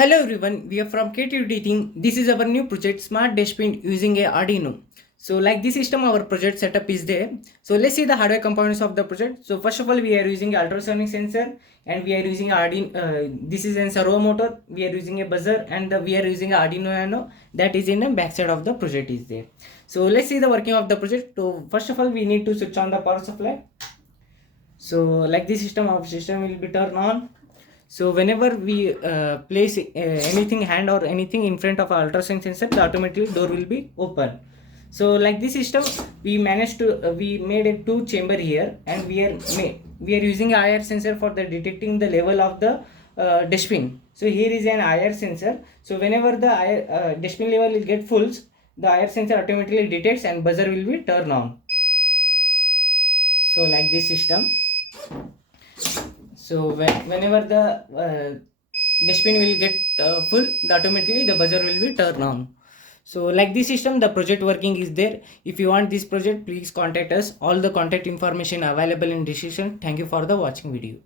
Hello everyone, we are from Creativity Team. This is our new project Smart Dustbin using a Arduino. So like this system our project setup is there. So let's see the hardware components of the project. So first of all we are using ultrasonic sensor and we are using Arduino. This is a servo motor. We are using a buzzer and we are using Arduino Nano that is in the back side of the project is there. So let's see the working of the project. So first of all we need to switch on the power supply. So like this system our system will be turned on. So whenever we place anything hand or anything in front of our ultrasound sensor, the automatically door will be open. So like this system, we managed to we made a two chamber here, and we are using IR sensor for the detecting the level of the dustbin. So here is an IR sensor. So whenever the dustbin level will get full, the IR sensor automatically detects and buzzer will be turned on. So like this system. So whenever the dustbin will get full, automatically the buzzer will be turned on. So like this system, the project working is there. If you want this project, please contact us. All the contact information available in description. Thank you for the watching video.